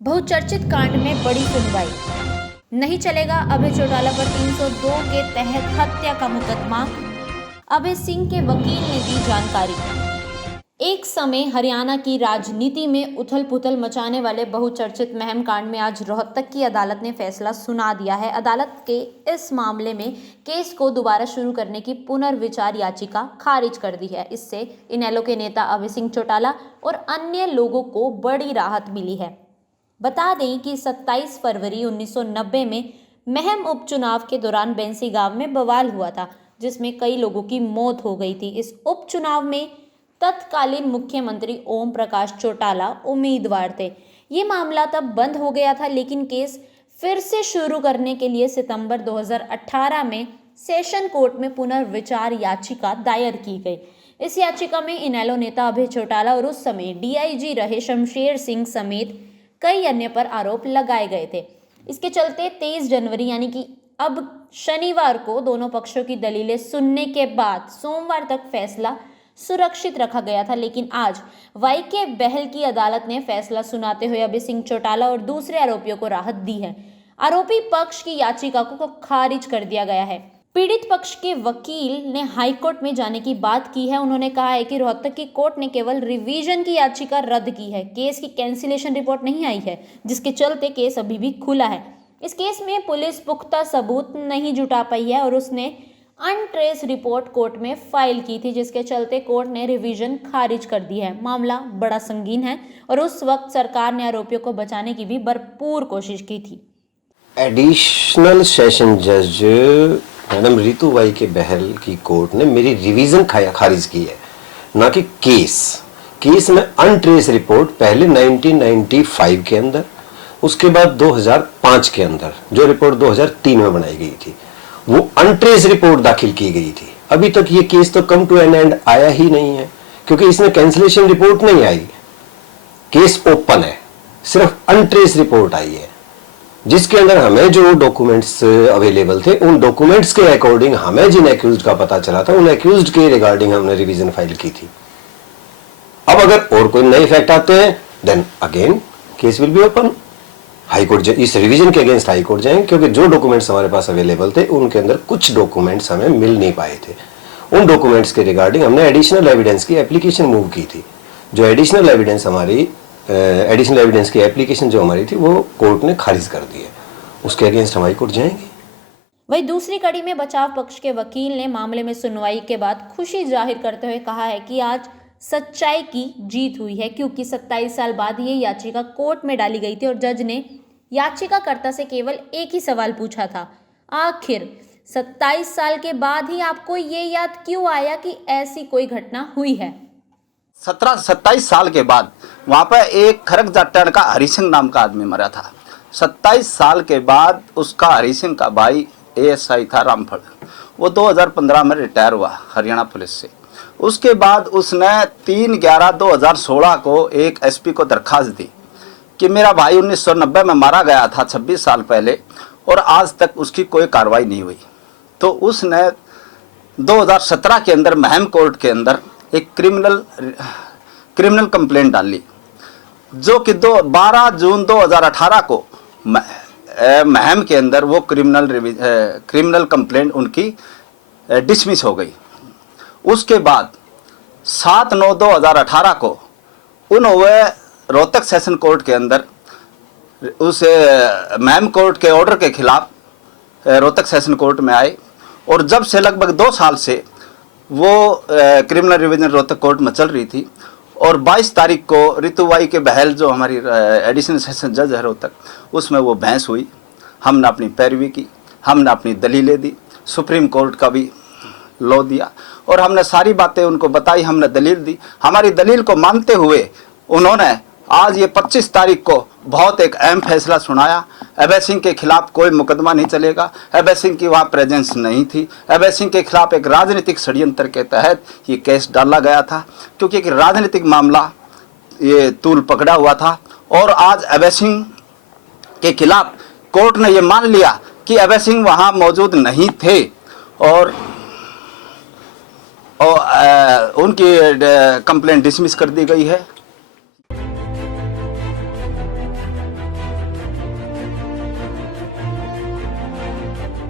बहुचर्चित कांड में बड़ी सुनवाई। नहीं चलेगा अभय चौटाला पर 302 के तहत हत्या का मुकदमा। अभय सिंह के वकील ने दी जानकारी। एक समय हरियाणा की राजनीति में उथल-पुथल मचाने वाले बहुचर्चित महम कांड में आज रोहतक की अदालत ने फैसला सुना दिया है। अदालत के इस मामले में केस को दोबारा शुरू करने की पुनर्विचार याचिका खारिज कर दी है। इससे इनेलो के नेता अभय सिंह चौटाला और अन्य लोगों को बड़ी राहत मिली है। बता दें कि 27 फरवरी 1990 में महम उपचुनाव के दौरान बेंसी गांव में बवाल हुआ था, जिसमें कई लोगों की मौत हो गई थी। इस उपचुनाव में तत्कालीन मुख्यमंत्री ओम प्रकाश चौटाला उम्मीदवार थे। ये मामला तब बंद हो गया था, लेकिन केस फिर से शुरू करने के लिए सितंबर 2018 में सेशन कोर्ट में पुनर्विचार याचिका दायर की गई। इस याचिका में इनेलो नेता अभय चौटाला और उस समय डीआईजी रहे शमशेर सिंह समेत कई अन्य पर आरोप लगाए गए थे। इसके चलते 23 जनवरी यानी कि अब शनिवार को दोनों पक्षों की दलीलें सुनने के बाद सोमवार तक फैसला सुरक्षित रखा गया था, लेकिन आज वाईके बहल की अदालत ने फैसला सुनाते हुए अभय सिंह चौटाला और दूसरे आरोपियों को राहत दी है। आरोपी पक्ष की याचिका को खारिज कर दिया गया है। पीड़ित पक्ष के वकील ने हाईकोर्ट में जाने की बात की है। उन्होंने कहा है कि रोहतक की कोर्ट ने केवल रिवीजन की याचिका रद्द की है। केस की कैंसिलेशन रिपोर्ट नहीं आई है, जिसके चलते केस अभी भी खुला है। इस केस में पुलिस पुख्ता सबूत नहीं जुटा पाई है और उसने अनट्रेस रिपोर्ट कोर्ट में फाइल की थी, जिसके चलते कोर्ट ने रिवीजन खारिज कर दी है। मामला बड़ा संगीन है और उस वक्त सरकार ने आरोपियों को बचाने की भी भरपूर कोशिश की थी। एडिशनल सेशन जज मैडम रितु वाईके बहल की कोर्ट ने मेरी रिवीजन खारिज की है, ना कि केस में अनट्रेस रिपोर्ट पहले 1995 के अंदर, उसके बाद 2005 के अंदर जो रिपोर्ट 2003 में बनाई गई थी, वो अनट्रेस रिपोर्ट दाखिल की गई थी। अभी तक ये केस तो कम टू एन एंड आया ही नहीं है, क्योंकि इसमें कैंसिलेशन रिपोर्ट नहीं आई। केस ओपन है, सिर्फ अनट्रेस रिपोर्ट आई है, जिसके अंदर हमें जो डॉक्यूमेंट्स अवेलेबल थे उन डॉक्यूमेंट्स के अकॉर्डिंग हमें जिन एक्यूज्ड का पता चला था उन एक्यूज्ड के रिगार्डिंग हमने रिवीजन फाइल की थी। अब अगर और कोई नए फैक्ट आते हैं then again case will be open. High court इस रिवीजन के अगेंस्ट हाईकोर्ट जाएंगे, क्योंकि जो डॉक्यूमेंट्स हमारे पास अवेलेबल थे उनके अंदर कुछ डॉक्यूमेंट्स हमें मिल नहीं पाए थे। उन डॉक्यूमेंट्स के रिगार्डिंग हमने एडिशनल एविडेंस की एप्लीकेशन मूव की थी। जो एडिशनल एविडेंस की एप्लीकेशन जो हमारी थी वो कोर्ट ने खारिज कर दी है, उसके अगेंस्ट हम हाई कोर्ट जाएंगे। वहीं दूसरी कड़ी में बचाव पक्ष के वकील ने मामले में सुनवाई के बाद खुशी जाहिर करते हुए कहा है कि आज सच्चाई की जीत हुई है, क्योंकि 27 साल बाद ये याचिका कोर्ट में डाली गई थी और जज ने याचिकाकर्ता से केवल एक ही सवाल पूछा था, आखिर 27 साल के बाद ही आपको ये याद क्यों आया कि ऐसी कोई घटना हुई है। 27 साल के बाद वहाँ पर एक खरक जाटन का हरि सिंह नाम का आदमी मरा था। 27 साल के बाद उसका हरि सिंह का भाई एएसआई था रामफल, वो 2015 में रिटायर हुआ हरियाणा पुलिस से। उसके बाद उसने 3/11/2016 को एक एसपी को दरखास्त दी कि मेरा भाई 1990 में मारा गया था 26 साल पहले और आज तक उसकी कोई कार्रवाई नहीं हुई। तो उसने 2017 के अंदर महम कोर्ट के अंदर एक क्रिमिनल कंप्लेंट डाली, जो कि 12 जून 2018 को महम के अंदर वो क्रिमिनल कंप्लेंट उनकी डिसमिस हो गई। उसके बाद 7/9/2018 को उन्होंने रोहतक सेशन कोर्ट के अंदर उस महम कोर्ट के ऑर्डर के खिलाफ रोहतक सेशन कोर्ट में आए और जब से लगभग 2 साल से वो क्रिमिनल रिवीजन रोहतक कोर्ट में चल रही थी और 22 तारीख को रितु वाईके बहल जो हमारी एडिशनल सेशन जज है रोहतक, उसमें वो बहस हुई। हमने अपनी पैरवी की, हमने अपनी दलीलें दी, सुप्रीम कोर्ट का भी लॉ दिया और हमने सारी बातें उनको बताई, हमने दलील दी। हमारी दलील को मानते हुए उन्होंने आज ये 25 तारीख को बहुत एक अहम फैसला सुनाया। अभय सिंह के खिलाफ कोई मुकदमा नहीं चलेगा, अभय सिंह की वहाँ प्रेजेंस नहीं थी। अभय सिंह के खिलाफ एक राजनीतिक षड्यंत्र के तहत ये केस डाला गया था, क्योंकि एक राजनीतिक मामला ये तूल पकड़ा हुआ था। और आज अभय सिंह के खिलाफ कोर्ट ने ये मान लिया कि अभय सिंह वहाँ मौजूद नहीं थे और उनकी कंप्लेंट डिसमिस कर दी गई है।